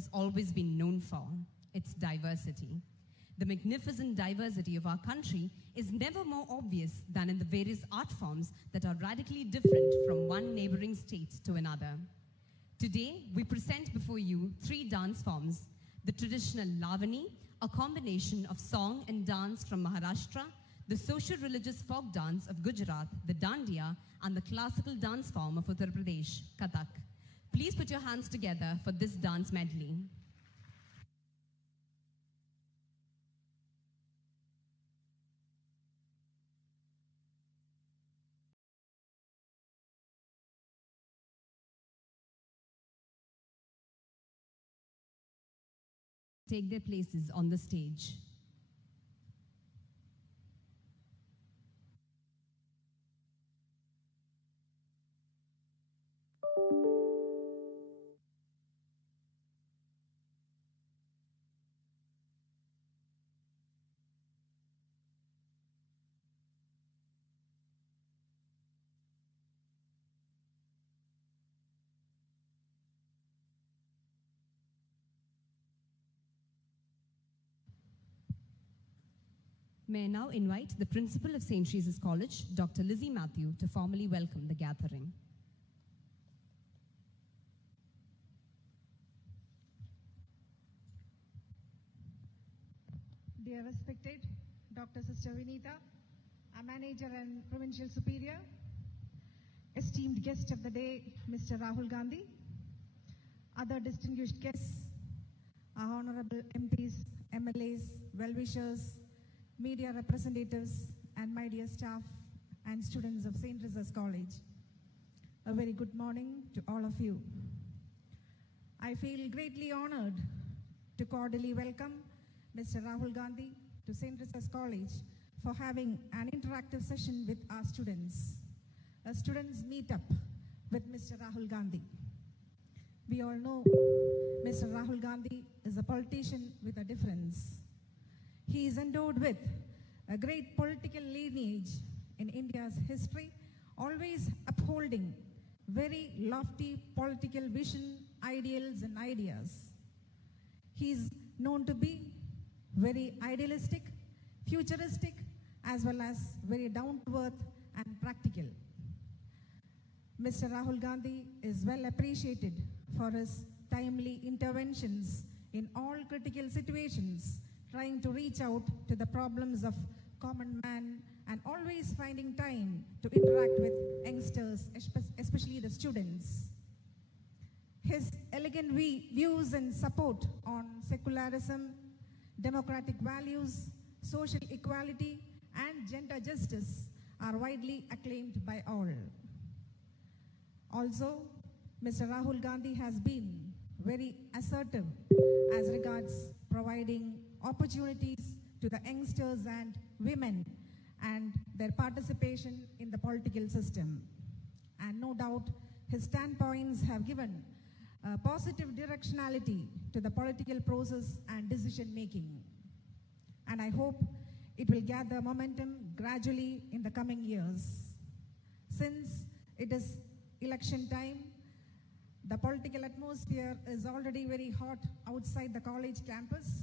has always been known for, its diversity. The magnificent diversity of our country is never more obvious than in the various art forms that are radically different from one neighboring state to another. Today, we present before you 3 dance forms: the traditional Lavani, a combination of song and dance from Maharashtra, the social-religious folk dance of Gujarat, the Dandiya, and the classical dance form of Uttar Pradesh, Kathak. Please put your hands together for this dance medley. Take their places on the stage. May I now invite the Principal of St. Teresa's College, Dr. Lizzie Matthew, to formally welcome the gathering. Dear respected Dr. Sister Vinita, our Manager and Provincial Superior, esteemed guest of the day, Mr. Rahul Gandhi, other distinguished guests, our Honorable MPs, MLAs, well-wishers, media representatives, and my dear staff and students of St. Teresa's College. A very good morning to all of you. I feel greatly honored to cordially welcome Mr. Rahul Gandhi to St. Teresa's College for having an interactive session with our students, a students' meetup with Mr. Rahul Gandhi. We all know Mr. Rahul Gandhi is a politician with a difference. He is endowed with a great political lineage in India's history, always upholding very lofty political vision, ideals, and ideas. He is known to be very idealistic, futuristic, as well as very down-to-earth and practical. Mr. Rahul Gandhi is well appreciated for his timely interventions in all critical situations, trying to reach out to the problems of common man and always finding time to interact with youngsters, especially the students. His elegant views and support on secularism, democratic values, social equality, and gender justice are widely acclaimed by all. Also, Mr. Rahul Gandhi has been very assertive as regards providing opportunities to the youngsters and women and their participation in the political system. And no doubt, his standpoints have given a positive directionality to the political process and decision making. And I hope it will gather momentum gradually in the coming years. Since it is election time, the political atmosphere is already very hot outside the college campus,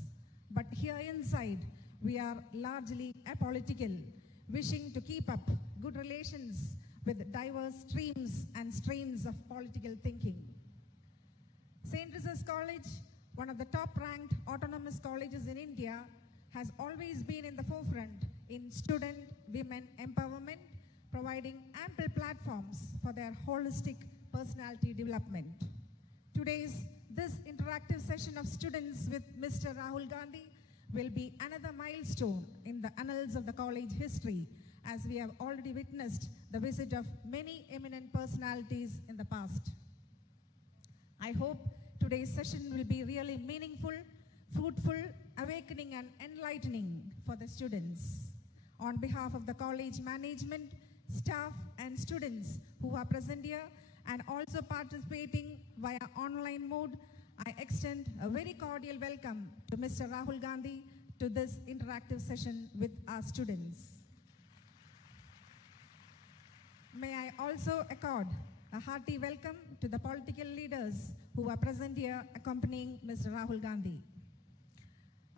but here inside, we are largely apolitical, wishing to keep up good relations with diverse streams and strains of political thinking. St. Teresa's College, one of the top-ranked autonomous colleges in India, has always been in the forefront in student women empowerment, providing ample platforms for their holistic personality development. This interactive session of students with Mr. Rahul Gandhi will be another milestone in the annals of the college history, as we have already witnessed the visit of many eminent personalities in the past. I hope today's session will be really meaningful, fruitful, awakening, and enlightening for the students. On behalf of the college management, staff, and students who are present here and also participating via online mode, I extend a very cordial welcome to Mr. Rahul Gandhi to this interactive session with our students. May I also accord a A hearty welcome to the political leaders who are present here accompanying Mr. Rahul Gandhi.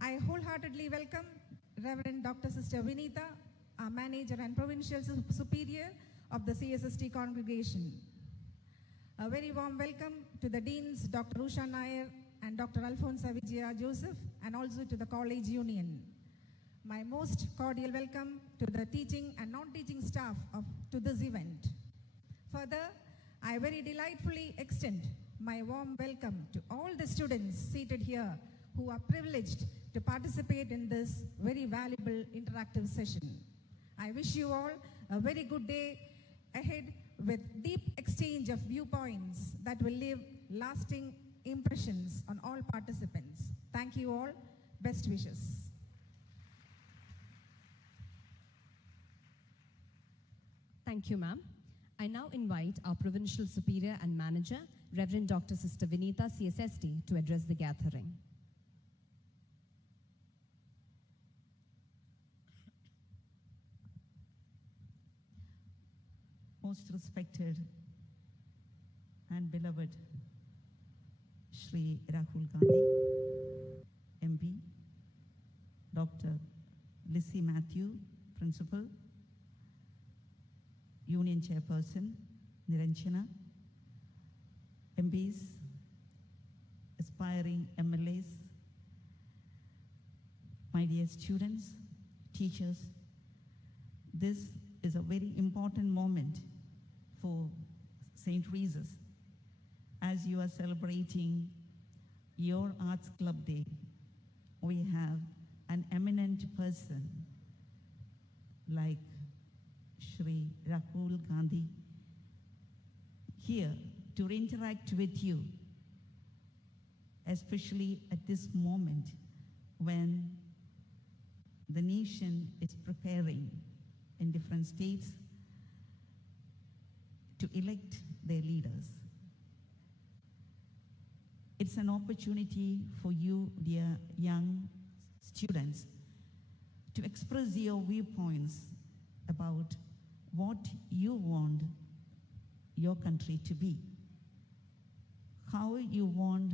I wholeheartedly welcome Reverend Dr. Sister Vinita, our Manager and Provincial Superior of the CSST congregation. A very warm welcome to the Deans, Dr. Usha Nair and Dr. Alfonso Vijaya Joseph, and also to the College Union. My most cordial welcome to the teaching and non-teaching staff to this event. Further, I very delightfully extend my warm welcome to all the students seated here who are privileged to participate in this very valuable interactive session. I wish you all a very good day ahead with deep exchange of viewpoints that will leave lasting impressions on all participants. Thank you all. Best wishes. Thank you, ma'am. I now invite our Provincial Superior and Manager, Reverend Dr. Sister Vinita, CSST, to address the gathering. Most respected and beloved Shri Rahul Gandhi, MP, Dr. Lissy Matthew, Principal, Union Chairperson, Niranjana, MPs, aspiring MLAs, my dear students, teachers, this is a very important moment for St. Teresa's. As you are celebrating your Arts Club Day, we have an eminent person like Shri Rahul Gandhi here to interact with you, especially at this moment when the nation is preparing in different states to elect their leaders. It's an opportunity for you, dear young students, to express your viewpoints about what you want your country to be, how you want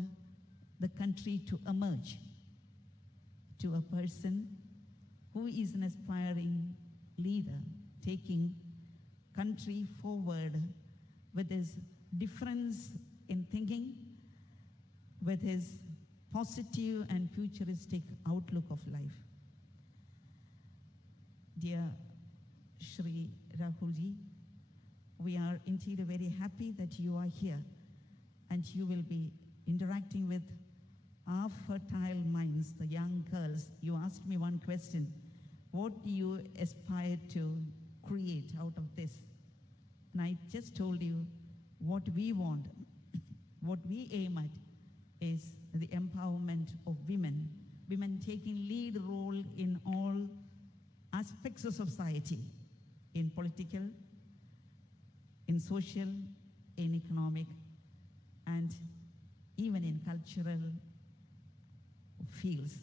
the country to emerge to a person who is an aspiring leader, taking country forward with his difference in thinking, with his positive and futuristic outlook of life. Dear Shri Rahulji, we are indeed very happy that you are here and you will be interacting with our fertile minds, the young girls. You asked me one question: what do you aspire to create out of this? And I just told you what we want, what we aim at is the empowerment of women, women taking lead role in all aspects of society, in political, in social, in economic, and even in cultural fields.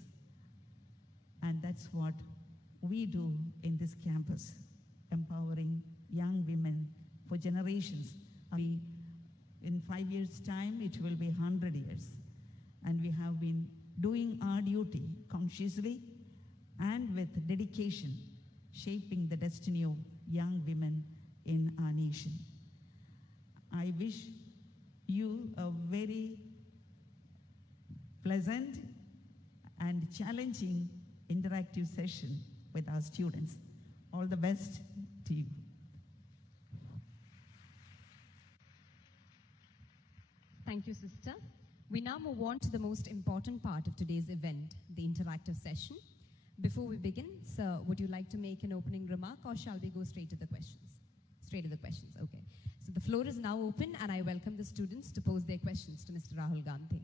And that's what we do in this campus, empowering young women for generations. In 5 years' time, it will be 100 years. And we have been doing our duty consciously and with dedication, shaping the destiny of young women in our nation. I wish you a very pleasant and challenging interactive session with our students. All the best to you. Thank you, sister. We now move on to the most important part of today's event, the interactive session. Before we begin, sir, would you like to make an opening remark, or shall we go straight to the questions? Straight to the questions, okay. So the floor is now open, and I welcome the students to pose their questions to Mr. Rahul Gandhi.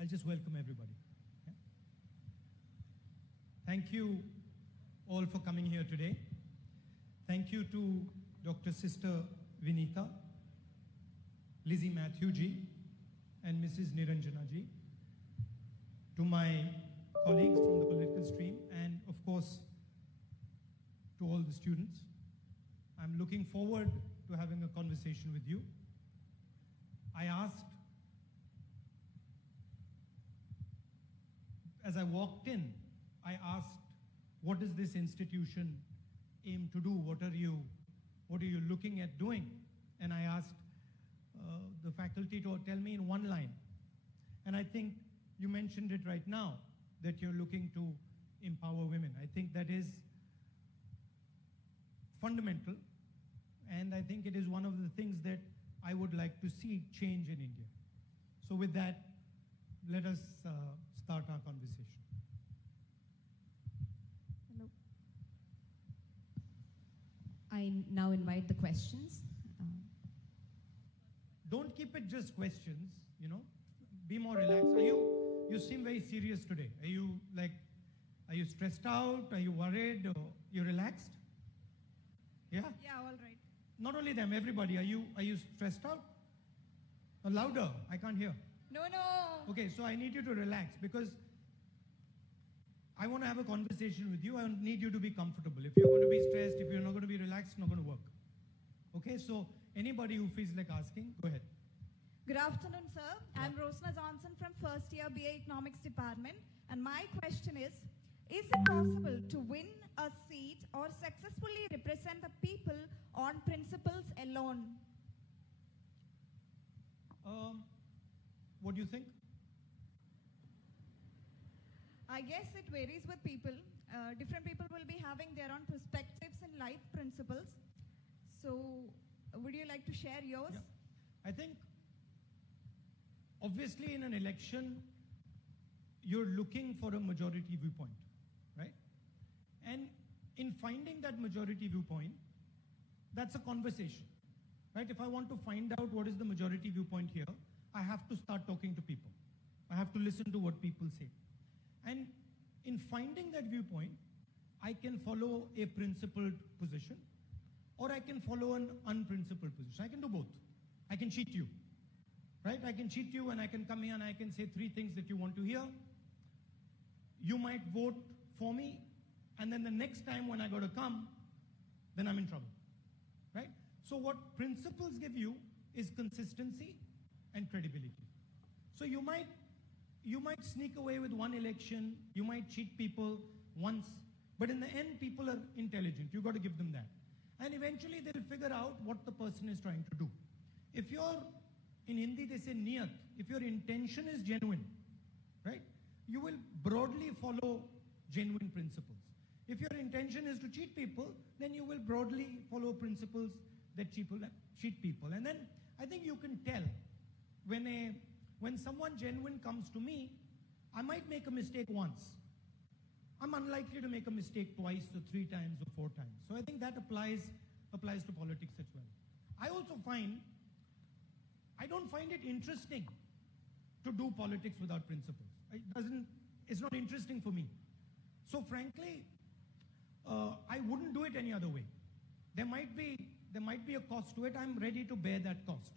I'll just welcome everybody. Yeah? Thank you all for coming here today. Thank you to Dr. Sister Vinita, Lizzie Matthew ji, and Mrs. Niranjana ji, to my colleagues from the political stream, and of course, to all the students. I'm looking forward to having a conversation with you. I asked, as I walked in, I asked, what does this institution aim to do? What are you looking at doing? And I asked the faculty to tell me in one line. And I think you mentioned it right now, that you're looking to empower women. I think that is fundamental, and I think it is one of the things that I would like to see change in India. So with that, let us start our conversation. Hello. I now invite the questions. Don't keep it just questions, you know. Be more relaxed. You seem very serious today. Are you stressed out? Are you worried? Or you relaxed? Yeah? Yeah, all right. Not only them, everybody. Are you stressed out? Louder, I can't hear. No. Okay, so I need you to relax, because I want to have a conversation with you. I need you to be comfortable. If you're going to be stressed, if you're not going to be relaxed, it's not going to work. Okay, so anybody who feels like asking, go ahead. Good afternoon, sir. I'm Rosna Johnson from first year BA Economics Department. And my question is it possible to win a seat or successfully represent the people on principles alone? What do you think? I guess it varies with people. Different people will be having their own perspectives and life principles. So, would you like to share yours? Yeah. I think, obviously, in an election, you're looking for a majority viewpoint, right? And in finding that majority viewpoint, that's a conversation, right? If I want to find out what is the majority viewpoint here, I have to start talking to people. I have to listen to what people say. And in finding that viewpoint, I can follow a principled position, or I can follow an unprincipled position. I can do both. I can cheat you, right? I can cheat you, and I can come here and I can say 3 things that you want to hear. You might vote for me, and then the next time when I got to come, then I'm in trouble, right? So what principles give you is consistency and credibility. So you might sneak away with one election, you might cheat people once, but in the end, people are intelligent. You got to give them that. And eventually they'll figure out what the person is trying to do. If you're, in Hindi they say niyat, if your intention is genuine, right, you will broadly follow genuine principles. If your intention is to cheat people, then you will broadly follow principles that cheat people. And then I think you can tell when someone genuine comes to me, I might make a mistake once. I'm unlikely to make a mistake twice or 3 times or 4 times. So I think that applies to politics as well. I also I don't find it interesting to do politics without principles. It's not interesting for me. So frankly, I wouldn't do it any other way. There might be a cost to it. I'm ready to bear that cost.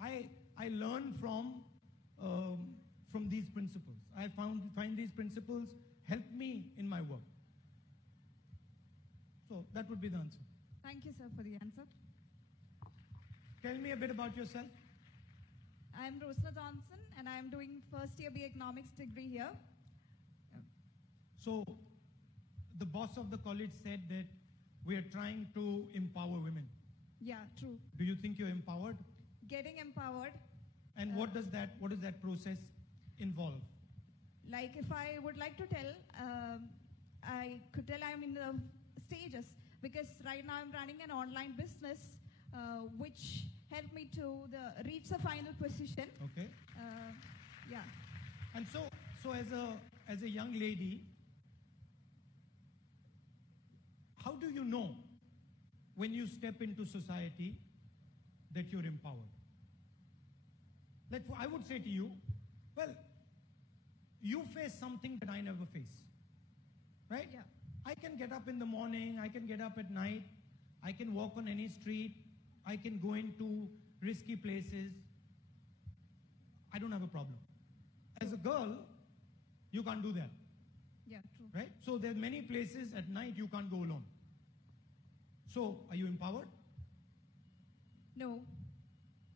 I learn from these principles. I find these principles help me in my work. So that would be the answer. Thank you, sir, for the answer. Tell me a bit about yourself. I'm Rosna Johnson, and I'm doing first year BA Economics degree here. So the boss of the college said that we are trying to empower women. Yeah, true. Do you think you're empowered? Getting empowered. And what does that process involve? Like if I would like to tell, I could tell I'm in the stages, because right now I'm running an online business which helped me to reach the final position. Okay. Yeah. And so as a young lady, how do you know when you step into society that you're empowered? Like I would say to you, well, you face something that I never face, right? Yeah. I can get up in the morning, I can get up at night, I can walk on any street, I can go into risky places, I don't have a problem. As a girl, you can't do that, Yeah, true. right? So there are many places at night you can't go alone. So are you empowered? No.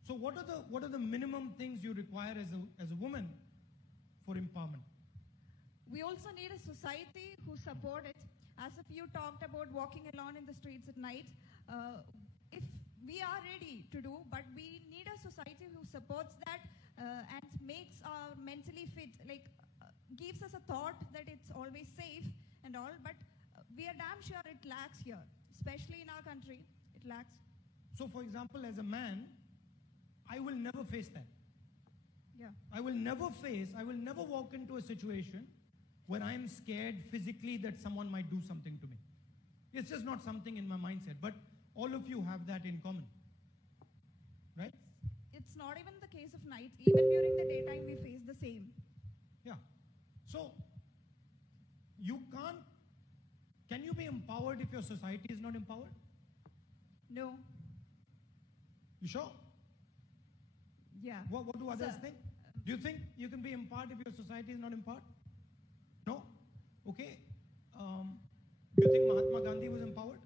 So what are the minimum things you require as a woman for empowerment? We also need a society who support it. As if you talked about walking alone in the streets at night, if we are ready to do, but we need a society who supports that and makes our mentally fit, like gives us a thought that it's always safe and all, but we are damn sure it lacks here, especially in our country, it lacks. So for example, as a man, I will never face that. Yeah. I will never walk into a situation where I'm scared physically that someone might do something to me. It's just not something in my mindset, but all of you have that in common, right? It's not even the case of night. Even during the daytime, we face the same. Yeah. So, can you be empowered if your society is not empowered? No. You sure? Yeah. What do others Sir, think? Do you think you can be empowered if your society is not empowered? No? Okay. Do you think Mahatma Gandhi was empowered?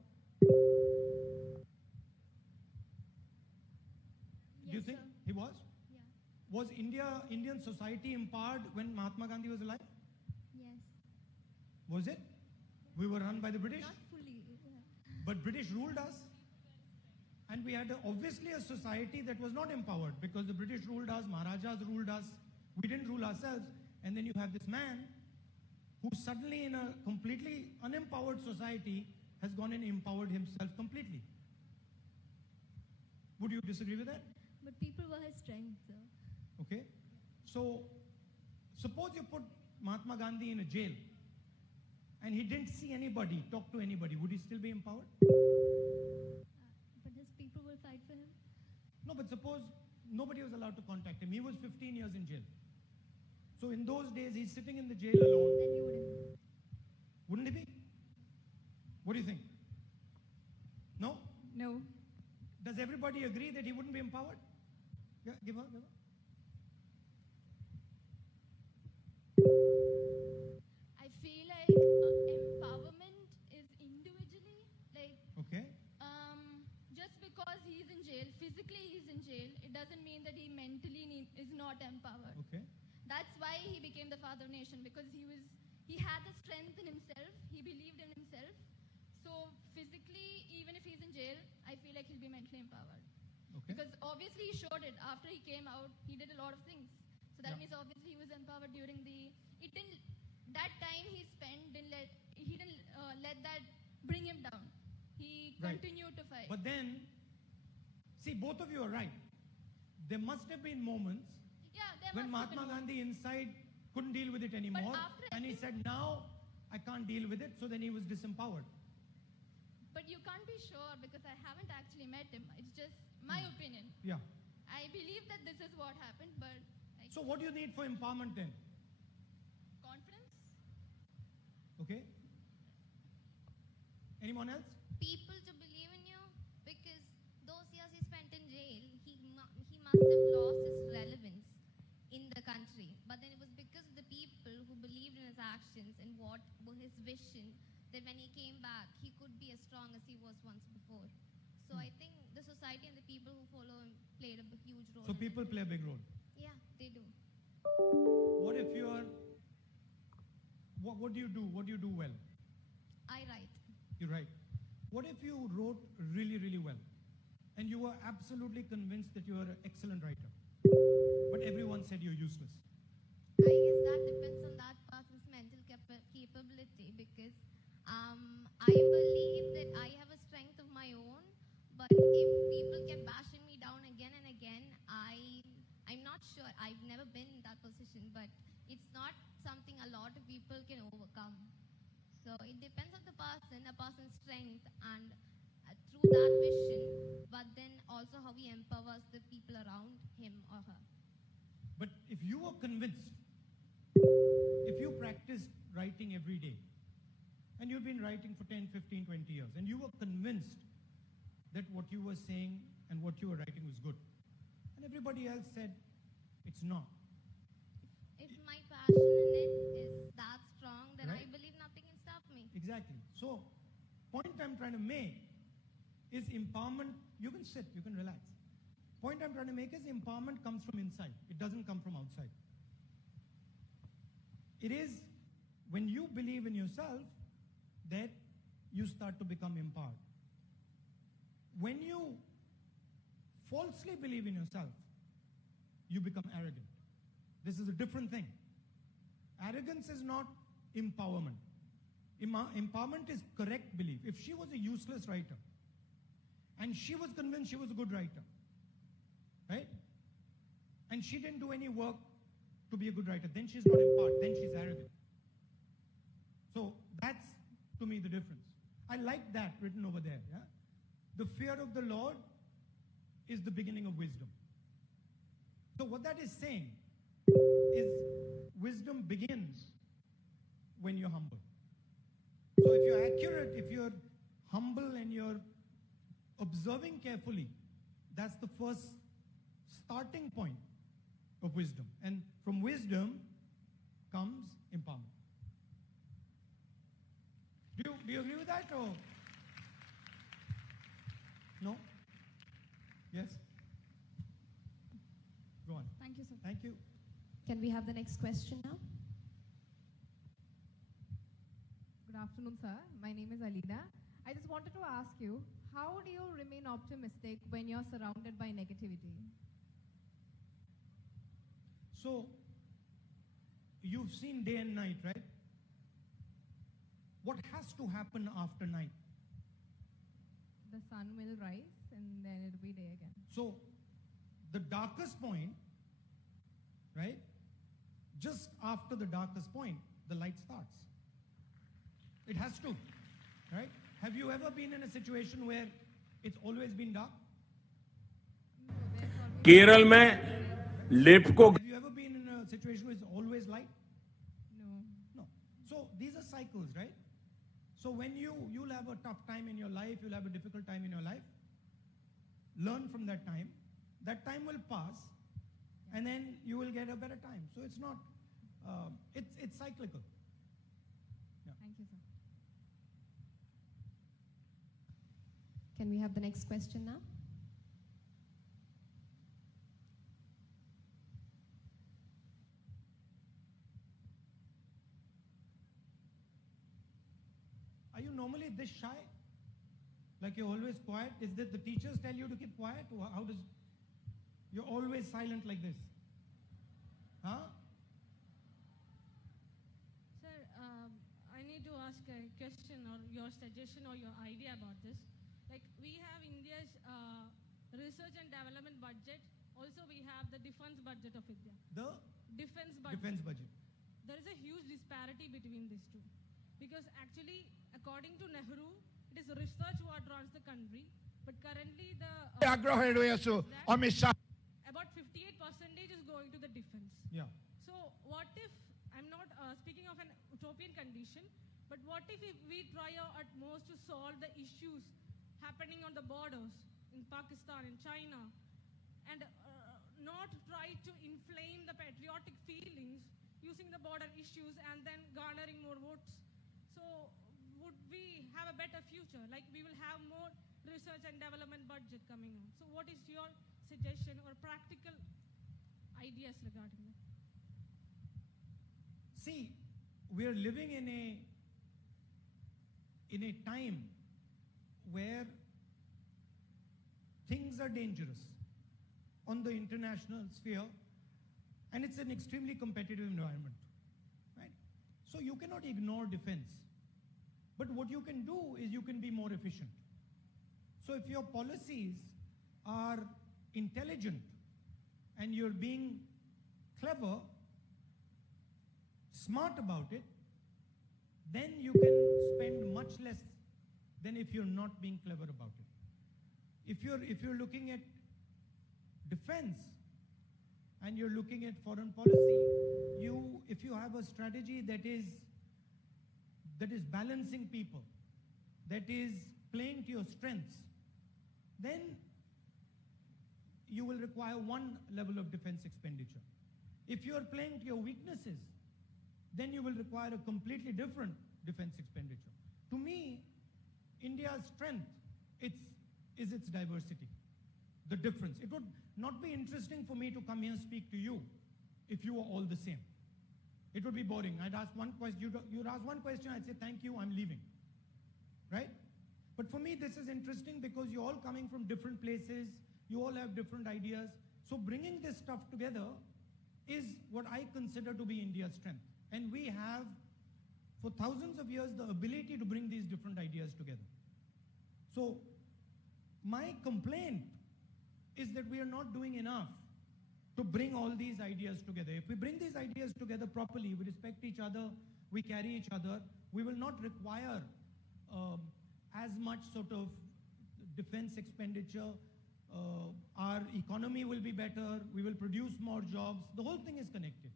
Do you think he was? Yeah. Was Indian society empowered when Mahatma Gandhi was alive? Yes. Was it? We were run by the British, Not fully. Yeah. but British ruled us. And we had obviously a society that was not empowered because the British ruled us, Maharajas ruled us, we didn't rule ourselves. And then you have this man who suddenly in a completely unempowered society has gone and empowered himself completely. Would you disagree with that? But people were his strength, sir. Okay. So, suppose you put Mahatma Gandhi in a jail and he didn't see anybody, talk to anybody, would he still be empowered? But his people will fight for him. No, but suppose nobody was allowed to contact him. He was 15 years in jail. So in those days, he's sitting in the jail alone. Then he wouldn't. Wouldn't he be? What do you think? No? No. Does everybody agree that he wouldn't be empowered? Yeah, give her. I feel like empowerment is individually, like, Okay. just because he's in jail, physically he's in jail, it doesn't mean that he mentally is not empowered. Okay. That's why he became the father nation, because he had the strength in himself, he believed in himself. So physically, even if he's in jail, I feel like he'll be mentally empowered. Okay. Because obviously he showed it. After he came out, he did a lot of things. So that Yeah. means obviously he was empowered during that time he spent, he didn't let that bring him down. He Right. continued to fight. But then, see, both of you are right. There must have been moments yeah, there when must have been Mahatma Gandhi inside couldn't deal with it anymore. after And he said, now I can't deal with it. So then he was disempowered. But you can't be sure because I haven't actually met him. It's just my opinion. Yeah. I believe that this is what happened, but So what do you need for empowerment then? confidence? Okay. Anyone else? People to believe in you, because those years he spent in jail, he must have lost his relevance in the country. But then it was because of the people who believed in his actions and what were his vision that when he came back, he could be as strong as he was once before. So I think the society and the people who follow him played a huge role. So in people it. play a big role. Yeah, they do. What if you are, what do you do? What do you do well? I write. You're right. What if you wrote really, really well and you were absolutely convinced that you are an excellent writer, but everyone said you're useless? I guess that depends on that person's mental capability, because I believe that I have a strength of my own, but if people kept bashing me down again and again, I'm not sure. I've never been in that position, but it's not something a lot of people can overcome. So it depends on the person, a person's strength, and through that vision, but then also how he empowers the people around him or her. But if you were convinced, if you practiced writing every day, and you've been writing for 10, 15, 20 years, and you were convinced that what you were saying and what you were writing was good, and everybody else said it's not, if my passion in it is that strong, then I Right. believe nothing can stop me. Exactly. So, point I'm trying to make is empowerment. You can sit, you can relax. Point I'm trying to make is empowerment comes from inside. It doesn't come from outside. It is when you believe in yourself that you start to become empowered. When you falsely believe in yourself, you become arrogant. This is a different thing. Arrogance is not empowerment. Empowerment is correct belief. If she was a useless writer and she was convinced she was a good writer, right? And she didn't do any work to be a good writer, then she's not empowered, then she's arrogant. So that's, to me, the difference. I like that written over there. Yeah? The fear of the Lord is the beginning of wisdom. So what that is saying is wisdom begins when you're humble. So if you're accurate, if you're humble and you're observing carefully, that's the first starting point of wisdom. And from wisdom comes empowerment. Do you agree with that, or no? Yes? Go on. Thank you, sir. Thank you. Can we have the next question now? Good afternoon, sir. My name is Alina. I just wanted to ask you, how do you remain optimistic when you're surrounded by negativity? So, you've seen day and night, right? What has to happen after night? The sun will rise and then it'll be day again. So, the darkest point, right? Just after the darkest point, the light starts. It has to, right? Have you ever been in a situation where it's always been dark? No, there's always Kerala में lift को Have you ever been in a situation where it's always light? no. No. So these are cycles, right? So when you'll have a tough time in your life, you'll have a difficult time in your life, learn from that time. That time will pass, and then you will get a better time. So it's not, it's cyclical. Thank you, sir. Can we have the next question now? Are you normally this shy? Like you're always quiet? Is that the teachers tell you to keep quiet? Or how does, you're always silent like this? Huh? Sir, I need to ask a question or your suggestion or your idea about this. Like we have India's research and development budget. Also, we have the defense budget of India. The Defense budget. defense budget. There is a huge disparity between these two. Because actually, according to Nehru, it is research what runs the country. But currently, आग्रह रहिछु Amit Shah about 58% is going to the defense. Yeah. So what if, I'm not speaking of an utopian condition, but what if we try our utmost to solve the issues happening on the borders in Pakistan and China, and not try to inflame the patriotic feelings using the border issues and then garnering more votes? So would we have a better future? Like we will have more research and development budget coming on. So what is your suggestion or practical ideas regarding that? See, we are living in a time where things are dangerous on the international sphere, and it's an extremely competitive environment, right? So you cannot ignore defense. But what you can do is you can be more efficient. So if your policies are intelligent and you're being clever, smart about it, then you can spend much less than if you're not being clever about it. If you're looking at defense and you're looking at foreign policy, if you have a strategy that is balancing people, that is playing to your strengths, then you will require one level of defense expenditure. If you are playing to your weaknesses, then you will require a completely different defense expenditure. To me, India's strength is its diversity, the difference. It would not be interesting for me to come here and speak to you if you were all the same. It would be boring. I'd ask one question, you'd ask one question, I'd say, thank you, I'm leaving, right? But for me, this is interesting because you're all coming from different places, you all have different ideas. So bringing this stuff together is what I consider to be India's strength. And we have, for thousands of years, the ability to bring these different ideas together. So my complaint is that we are not doing enough to bring all these ideas together. If we bring these ideas together properly, we respect each other, we carry each other, we will not require as much sort of defense expenditure, our economy will be better, we will produce more jobs, the whole thing is connected.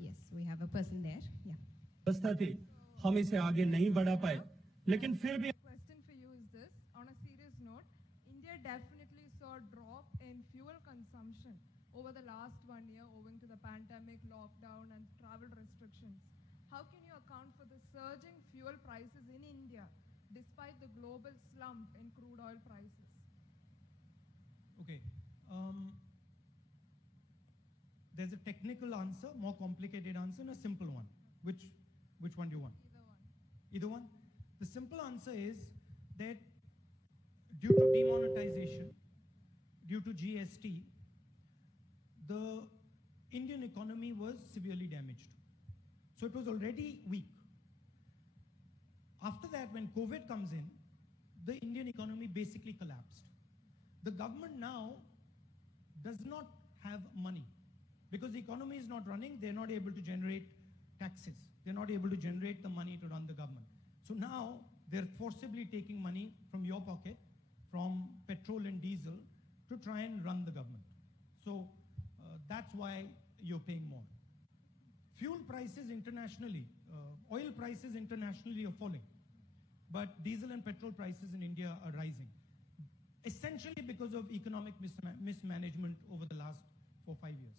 Yes, we have a person there. Yeah. व्यवस्था थी, हम इसे आगे नहीं बढ़ा पाए, लेकिन फिर भी Question for you is this: on a serious note, India definitely saw a drop in fuel consumption over the last 1 year owing to the pandemic, lockdown, and travel restrictions. How can you account for the surging fuel prices in India despite the global slump in crude oil prices? Okay. There's a technical answer, more complicated answer, and a simple one. Which one do you want? Either one. Either one? The simple answer is that due to demonetization, due to GST, the Indian economy was severely damaged. So it was already weak. After that, when COVID comes in, the Indian economy basically collapsed. The government now does not have money. Because the economy is not running, they're not able to generate taxes. They're not able to generate the money to run the government. So now they're forcibly taking money from your pocket, from petrol and diesel, to try and run the government. So that's why you're paying more. Fuel prices internationally, oil prices internationally are falling. But diesel and petrol prices in India are rising. Essentially because of economic mismanagement over the last 4 or 5 years.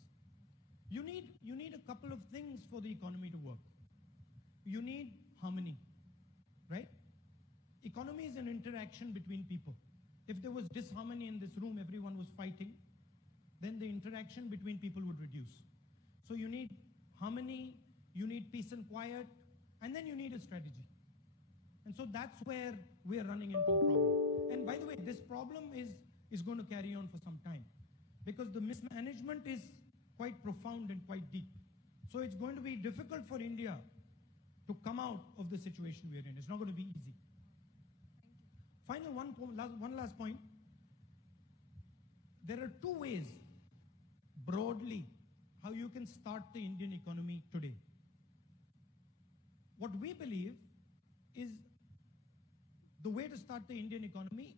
You need a couple of things for the economy to work. You need harmony, right? Economy is an interaction between people. If there was disharmony in this room, everyone was fighting, then the interaction between people would reduce. So you need harmony, you need peace and quiet, and then you need a strategy. And so that's where we're running into a problem. And by the way, this problem is going to carry on for some time because the mismanagement is quite profound and quite deep. So it's going to be difficult for India to come out of the situation we're in. It's not going to be easy. Final one last point. There are two ways, broadly, how you can start the Indian economy today. What we believe is the way to start the Indian economy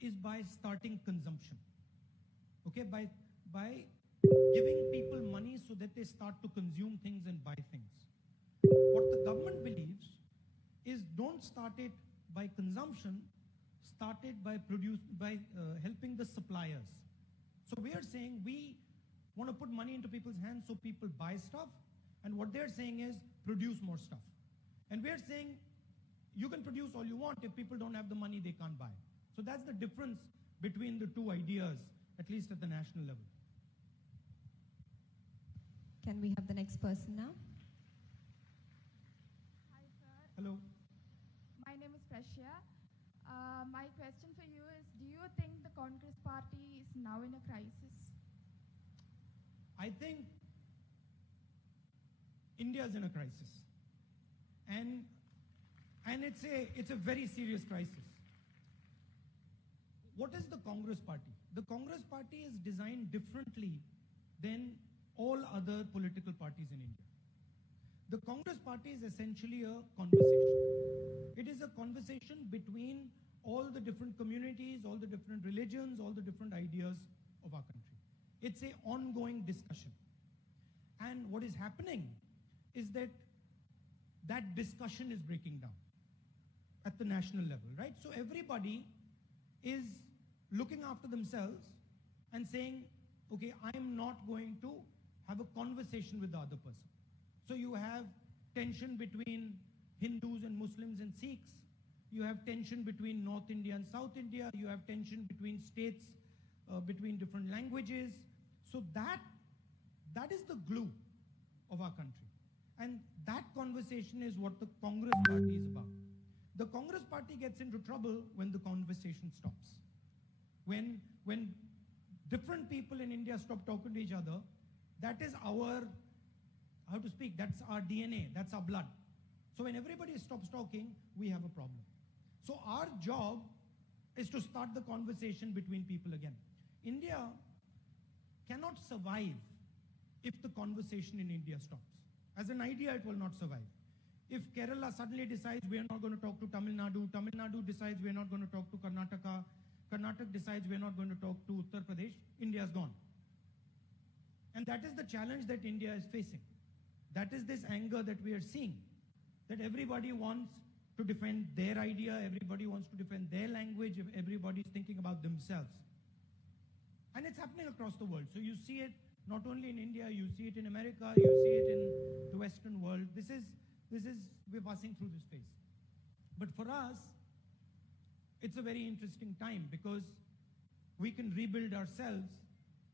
is by starting consumption. Okay, by giving people money so that they start to consume things and buy things. What the government believes is don't start it by consumption, start it by helping the suppliers. So we are saying we want to put money into people's hands so people buy stuff, and what they're saying is produce more stuff. And we're saying you can produce all you want, if people don't have the money, they can't buy. So that's the difference between the two ideas, at least at the national level. Can we have the next person now? Hi, sir. Hello. My name is Prashya. My question for you is, do you think the Congress party is now in a crisis? I think India is in a crisis. And it's a very serious crisis. What is the Congress party? The Congress party is designed differently than all other political parties in India. The Congress party is essentially a conversation. It is a conversation between all the different communities, all the different religions, all the different ideas of our country. It's an ongoing discussion. And what is happening is that discussion is breaking down. at the national level, right? So everybody is looking after themselves and saying, okay, I'm not going to have a conversation with the other person. So you have tension between Hindus and Muslims and Sikhs. You have tension between North India and South India. You have tension between states, between different languages. So that is the glue of our country. And that conversation is what the Congress party is about. The Congress party gets into trouble when the conversation stops. When different people in India stop talking to each other, that is our, how to speak, that's our DNA, that's our blood. So when everybody stops talking, we have a problem. So our job is to start the conversation between people again. India cannot survive if the conversation in India stops. As an idea, it will not survive. If Kerala suddenly decides we are not going to talk to Tamil Nadu decides we are not going to talk to Karnataka, Karnataka decides we are not going to talk to Uttar Pradesh, India is gone. And that is the challenge that India is facing. That is this anger that we are seeing, that everybody wants to defend their idea, everybody wants to defend their language, everybody is thinking about themselves. And it's happening across the world. So you see it not only in India, you see it in America, you see it in the Western world. We're passing through this phase. But for us, it's a very interesting time because we can rebuild ourselves,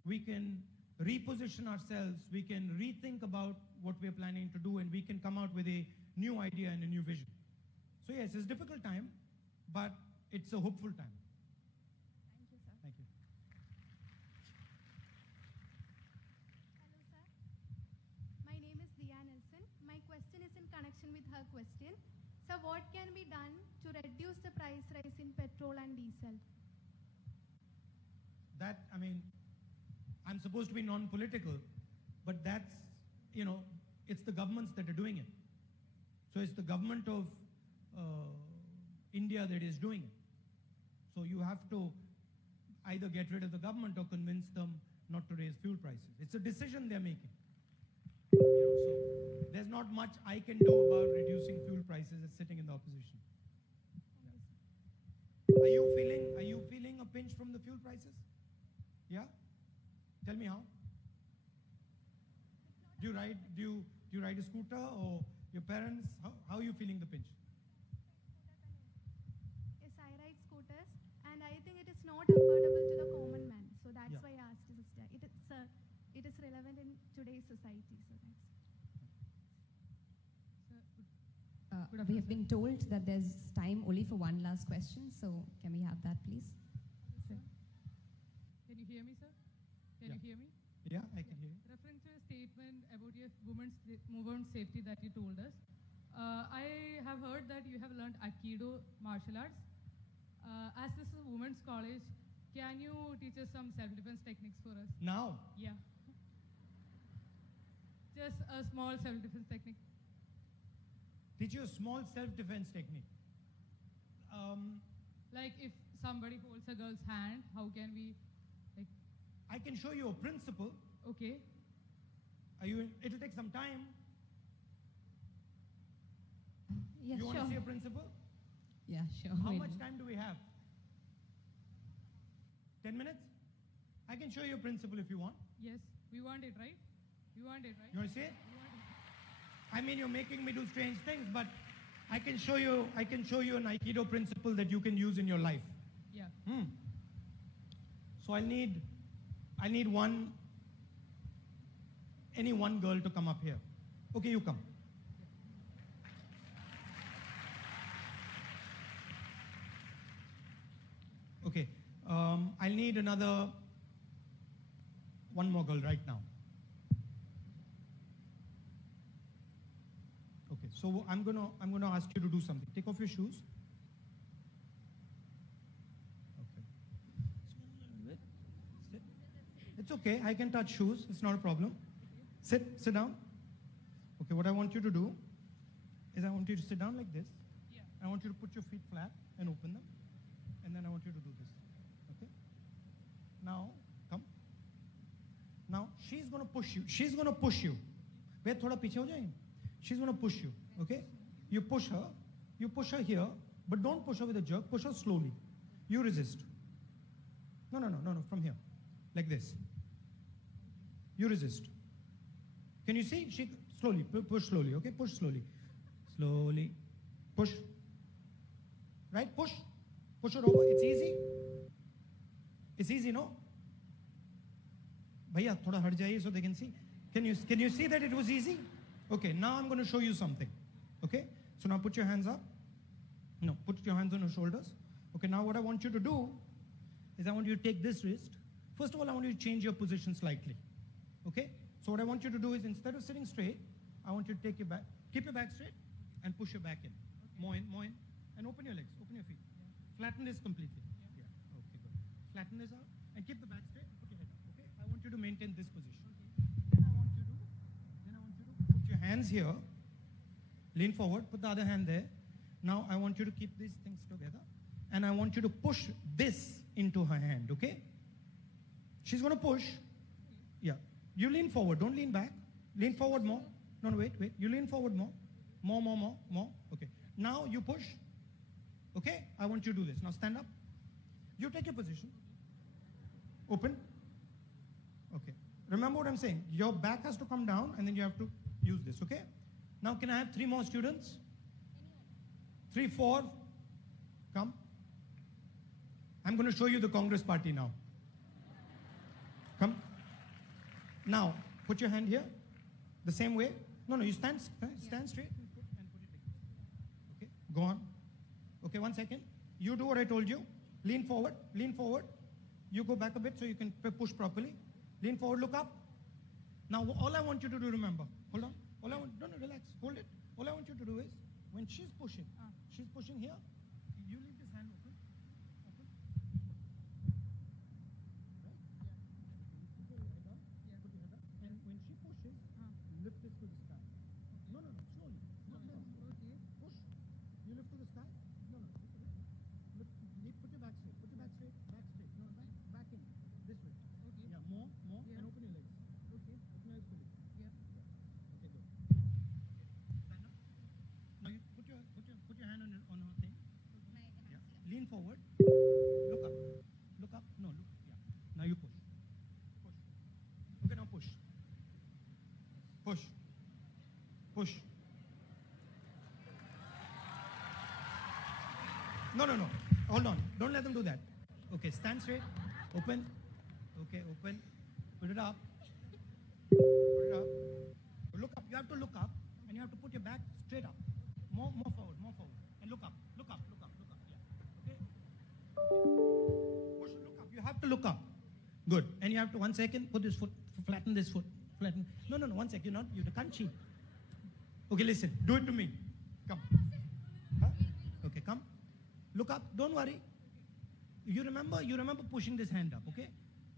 we can reposition ourselves, we can rethink about what we're planning to do, and we can come out with a new idea and a new vision. So yes, it's a difficult time, but it's a hopeful time. Thank you, sir. Thank you. Hello, sir. My name is Diya Nelson. My question is in connection with her question. So what can be done to reduce the price rise in petrol and diesel? That, I mean, I'm supposed to be non-political, but that's, it's the governments that are doing it. So it's the government of India that is doing it. So you have to either get rid of the government or convince them not to raise fuel prices. It's a decision they're making. So there's not much I can do about reducing fuel prices as sitting in the opposition. Yeah. Are you feeling a pinch from the fuel prices? Yeah? Tell me how. Do you ride a scooter, or your parents? How are you feeling the pinch? Yes, I ride scooters, and I think it is not affordable to the common man. So that's why I asked this. It is relevant in today's society. We have been told that there's time only for one last question, so can we have that, please? Sir. Can you hear me, sir? Can you hear me? Yeah, I can hear you. Referring to a statement about your women's safety that you told us, I have heard that you have learned Aikido martial arts. As this is a women's college, can you teach us some self-defense techniques for us? Now? Yeah. Just a small self-defense technique. Teach you a small self-defense technique. Like if somebody holds a girl's hand, how can we, like? I can show you a principle. Okay. It'll take some time. Yeah, you want sure. to see a principle? Yeah, sure. How much time do we have? 10 minutes? I can show you a principle if you want. Yes, we want it, right? You want it, right? You want to see it? I mean, you're making me do strange things, but I can show you an Aikido principle that you can use in your life. Yeah. So I'll need any one girl to come up here. Okay, you come. Okay. I'll need one more girl right now. Okay, so I'm gonna ask you to do something. Take off your shoes. Okay. Sit. It's okay. I can touch shoes. It's not a problem. Sit down. Okay. What I want you to do is I want you to sit down like this. Yeah. I want you to put your feet flat and open them, and then I want you to do this. Okay. Now come. Now she's gonna push you. She's gonna push you. Wait, thoda piche ho jaye. She's going to push you, okay? You push her here, But don't push her with a jerk. Push her slowly. You resist. No, from here. Like this. You resist. Can you see? She slowly, push slowly, okay? Push slowly. Slowly. Push. Right? Push. Push her over. It's easy. It's easy, no? Bhaiya, thoda hat jaiye so they can see. Can you see that it was easy? Okay, now I'm going to show you something. Okay? So now put your hands up. No, put your hands on your shoulders. Okay, now what I want you to do is I want you to take this wrist. First of all, I want you to change your position slightly. Okay? So what I want you to do is instead of sitting straight, I want you to take your back, keep your back straight and push your back in. More in, and open your legs, open your feet. Flatten this completely. Yeah. Okay, good. Flatten this out and keep the back straight and put your head up. Okay? I want you to maintain this position. Then I want you to put your hands here, lean forward, put the other hand there. Now I want you to keep these things together and I want you to push this into her hand, okay? She's going to push. Yeah. You lean forward, don't lean back. Lean forward more. No, wait. You lean forward more. More. Okay. Now you push. Okay? I want you to do this. Now stand up. You take your position. Open. Okay. Remember what I'm saying. Your back has to come down and then you have to use this, okay? Now can I have 3 more students? 3, 4. Come. I'm going to show you the Congress party now. Come. Now, put your hand here. The same way. No, you stand straight and put it like this. Okay, go on. Okay, 1 second. You do what I told you. Lean forward. You go back a bit so you can push properly. Lean forward, look up. Now, all I want you to do, remember, hold on. Relax, hold it. All I want you to do is, when she's pushing here, you leave this hand open. And when she pushes, lift this to the sky. No, slowly. Okay. Push. You lift to the sky. No. Lift, put your back straight. Back straight. No, back in. This way. Okay. Yeah, more, and open your legs. Okay. Open your legs fully. Yeah. Okay, good. Stand up. Now you put your hand on her thing. Yeah. Lean forward. Look up. No, look. Yeah. Now you push. Okay, now push. Push. No. Hold on. Don't let them do that. Okay, stand straight. Open. Okay, open. Put it up. Look up. You have to look up and you have to put your back straight up. More forward. And look up. Yeah. Okay? Push, look up. You have to look up. Good. And you have to, 1 second, put this foot, flatten this foot. Flatten. No, 1 second. You can't cheat. Okay, listen. Do it to me. Come. Huh? Okay, come. Look up. Don't worry. You remember pushing this hand up, okay?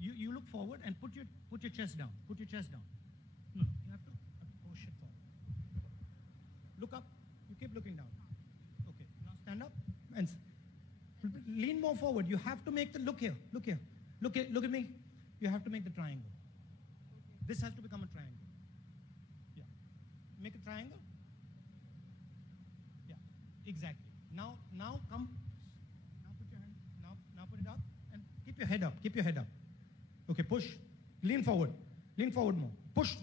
You look forward and put your chest down. No, you have to push it forward. Look up. You keep looking down. Okay, now stand up and lean more forward. You have to make the, look here. Look at me. You have to make the triangle. This has to become a triangle. Yeah. Make a triangle. Yeah, exactly. Now come. Now put your hand. Now put it up and keep your head up. Okay, push. Lean forward more. Push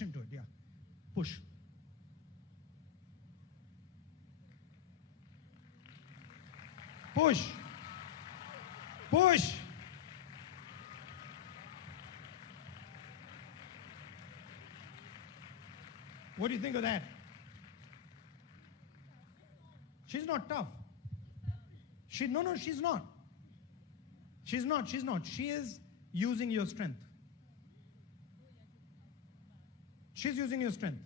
into it. Yeah. Push. What do you think of that? She's not tough. She's not. She is using your strength. She's using your strength.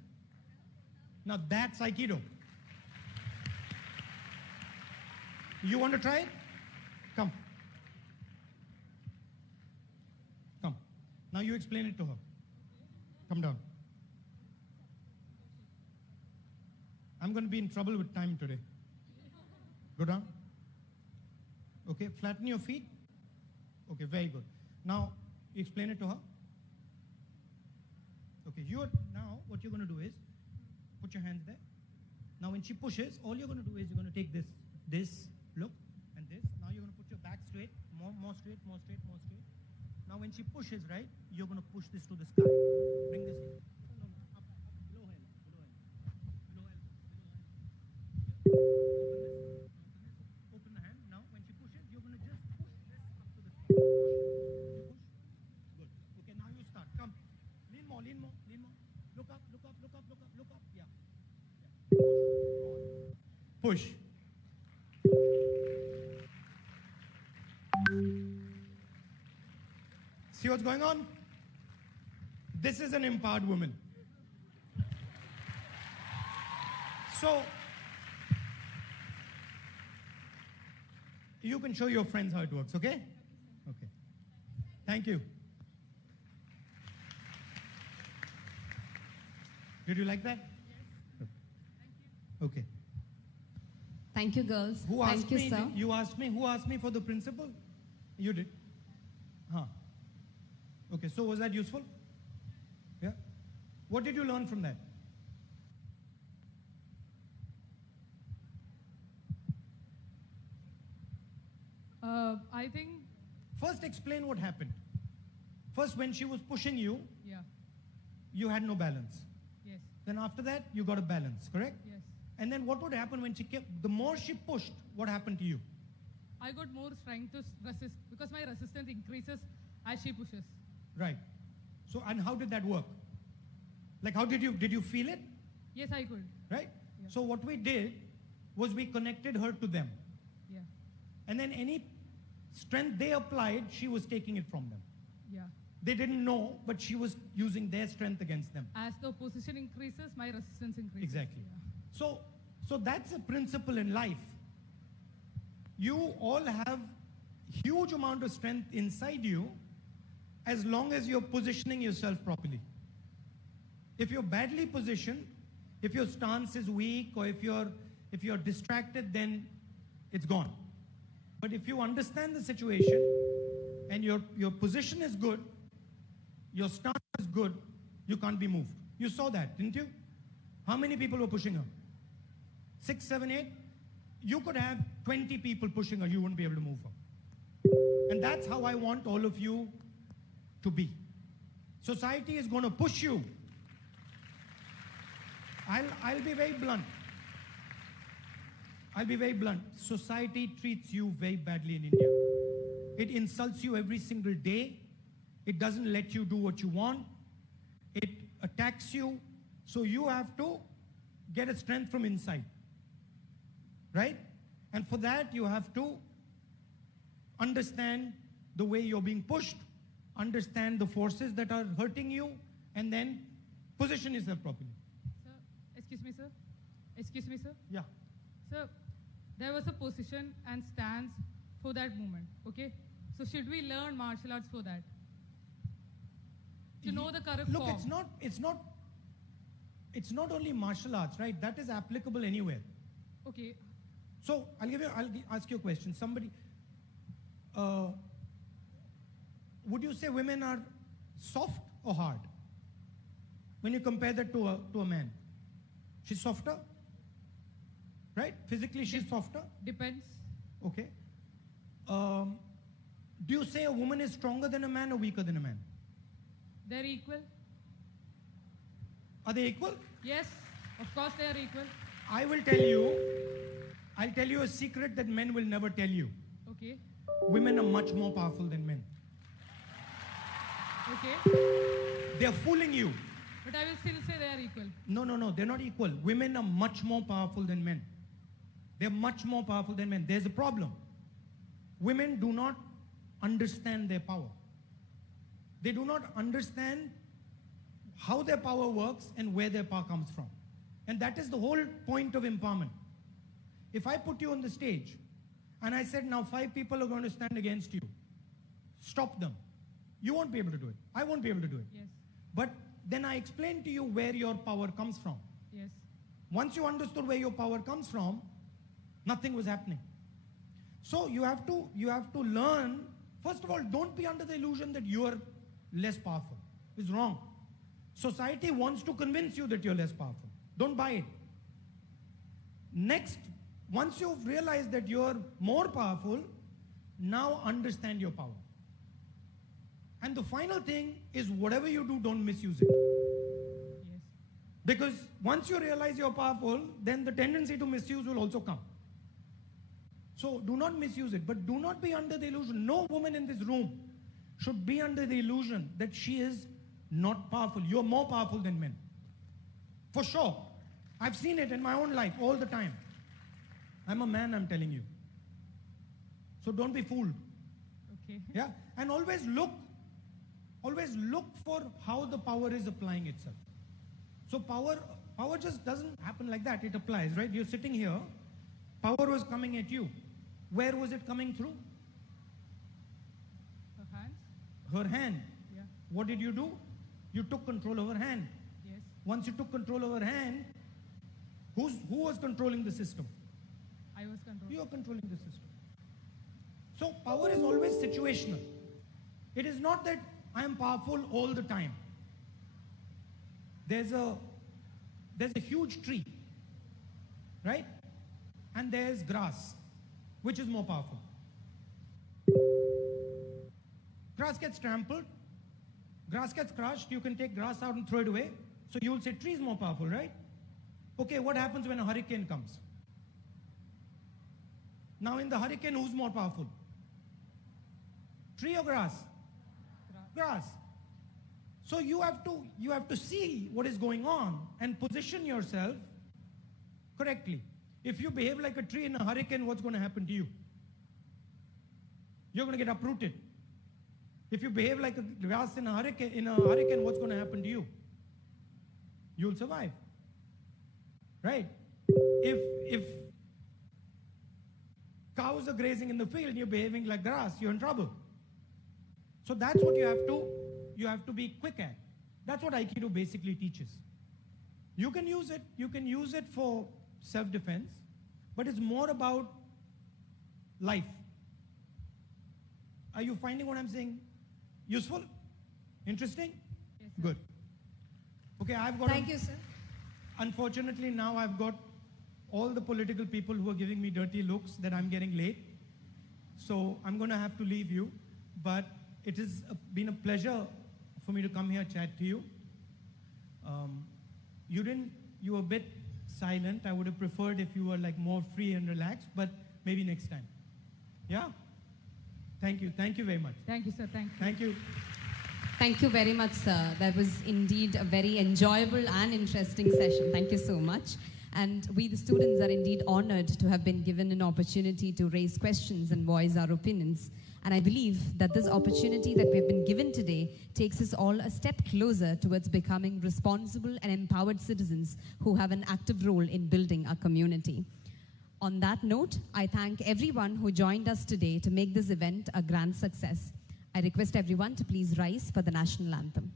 Now that's Aikido. You want to try it? Come. Now you explain it to her. Come down. I'm going to be in trouble with time today. Go down. Okay, flatten your feet. Okay, very good. Now, you explain it to her. Okay, now what you're going to do is, put your hands there. Now when she pushes, all you're going to do is you're going to take this this, look, and this. Now you're going to put your back straight, more straight, more straight, more straight. Now when she pushes, right, you're going to push this to the sky. Bring this in. No, up, below her, below her, below her, below her. Open the hand. Now when she pushes, you're going to just push this up to the sky. You push. Good. Okay, now you start. Come. Lean more, lean more, lean more. Look up, look up, look up, look up, look up. Yeah. Push. See what's going on? This is an empowered woman. So, you can show your friends how it works, okay? Okay. Thank you. Did you like that? Yes. Okay. Thank you, girls. Who Thank asked you, me? sir. You asked me. Who asked me for the principle? You did. Huh. Okay. So was that useful? Yeah. What did you learn from that? I think, First, explain what happened. First, when she was pushing you, yeah, you had no balance. yes, Then after that, you got a balance, correct? yes. And then what would happen when she kept, the more she pushed, what happened to you? I got more strength to resist because my resistance increases as she pushes. Right. So, and how did that work? Like, how did you feel it? Yes, I could. Right? Yeah. So what we did was we connected her to them. Yeah, And then any strength they applied, she was taking it from them. yeah. They didn't know, but she was using their strength against them. As the position increases, my resistance increases. Exactly. Yeah. So that's a principle in life. You all have huge amount of strength inside you as long as you're positioning yourself properly. If you're badly positioned, if your stance is weak, or if you're distracted, then it's gone. But if you understand the situation and your position is good, your stance is good, you can't be moved. You saw that, didn't you? How many people were pushing her? 6, 7, 8? You could have 20 people pushing her, you wouldn't be able to move her. And that's how I want all of you to be. Society is going to push you. I'll be very blunt. I'll be very blunt. Society treats you very badly in India. It insults you every single day. It doesn't let you do what you want. It attacks you. So you have to get a strength from inside. Right? And for that, you have to understand the way you're being pushed, understand the forces that are hurting you, and then position yourself properly. Sir, excuse me, sir. Excuse me, sir. Yeah. Sir, there was a position and stance for that movement, okay? So should we learn martial arts for that? To know the correct Look, form. it's not only martial arts, right? That is applicable anywhere. Okay, So I'll ask you a question. Somebody, would you say women are soft or hard? When you compare that to a man, she's softer, right? Physically, she's softer. depends. Okay. Do you say a woman is stronger than a man or weaker than a man? They're equal. Are they equal? Yes, of course they are equal. I'll tell you a secret that men will never tell you. Okay, Women are much more powerful than men. okay. They're fooling you. But I will still say they are equal. No, they're not equal. Women are much more powerful than men. They're much more powerful than men. There's a problem. Women do not understand their power. They do not understand how their power works and where their power comes from. And that is the whole point of empowerment. If I put you on the stage and I said, now 5 people are going to stand against you, stop them. You won't be able to do it. I won't be able to do it. Yes, But then I explained to you where your power comes from. yes. Once you understood where your power comes from, nothing was happening. So you have to learn. First of all, don't be under the illusion that you are less powerful. It's wrong. Society wants to convince you that you're less powerful. Don't buy it. Next, once you've realized that you're more powerful, now understand your power. And the final thing is whatever you do, don't misuse it. Yes. Because once you realize you're powerful, then the tendency to misuse will also come. So do not misuse it, but do not be under the illusion. No woman in this room should be under the illusion that she is not powerful. You're more powerful than men. For sure. I've seen it in my own life all the time. I'm a man, I'm telling you. So don't be fooled. Okay. Yeah? And always look for how the power is applying itself. So power just doesn't happen like that. It applies, right? You're sitting here, power was coming at you. Where was it coming through? Her hands? Her hand. Yeah. What did you do? You took control of her hand. Yes. Once you took control of her hand, who was controlling the system? I was controlling. You are controlling the system. So power is always situational. It is not that I am powerful all the time. There's a huge tree, right? And there's grass. Which is more powerful? Grass gets trampled, grass gets crushed, you can take grass out and throw it away. So you will say tree is more powerful, right? Okay, what happens when a hurricane comes? Now in the hurricane, who's more powerful? Tree or grass? Grass. So you have to see what is going on and position yourself correctly. If you behave like a tree in a hurricane, what's going to happen to you? You're going to get uprooted. If you behave like a grass in a hurricane, what's going to happen to you? You'll survive. Right? If cows are grazing in the field and you're behaving like grass, you're in trouble. So that's what you have to be quick at. That's what Aikido basically teaches. You can use it for self-defense, but it's more about life. Are you finding what I'm saying useful? Interesting? Yes, sir. Good. Okay, Thank you, sir. Unfortunately, now I've got all the political people who are giving me dirty looks that I'm getting late. So I'm going to have to leave you. But it has been a pleasure for me to come here, chat to you. You were a bit silent. I would have preferred if you were like more free and relaxed, but maybe next time. Yeah? Thank you. Thank you very much. Thank you, sir. Thank you. Thank you. Thank you very much, sir. That was indeed a very enjoyable and interesting session. Thank you so much. And we, the students, are indeed honored to have been given an opportunity to raise questions and voice our opinions. And I believe that this opportunity that we've been given today takes us all a step closer towards becoming responsible and empowered citizens who have an active role in building our community. On that note, I thank everyone who joined us today to make this event a grand success. I request everyone to please rise for the national anthem.